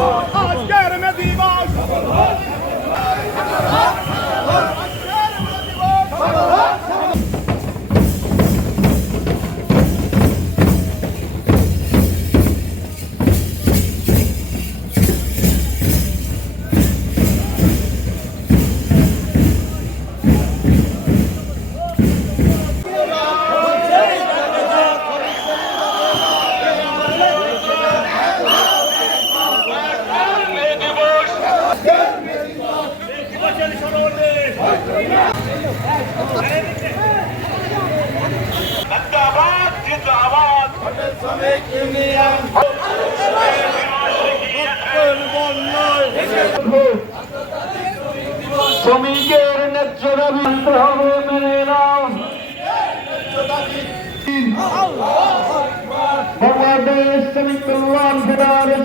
আজকের মে দিবস শ্রমিকের ন্যায্য দাবি মানতে হবে, মেনে নাও। বাংলাদেশ শ্রমিক কল্যাণ ফেডারেশন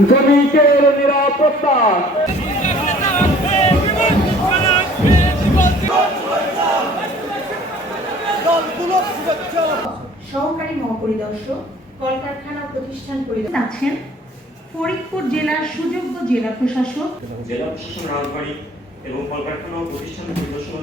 শ্রমিকের নিরাপত্তা সহকারী মহাপরিদর্শক কলকারখানা প্রতিষ্ঠান পরিদর্শক আছেন ফরিদপুর জেলার সুযোগ্য জেলা প্রশাসক রাজবাড়ী এবং কলকারখানা প্রতিষ্ঠান পরিদর্শন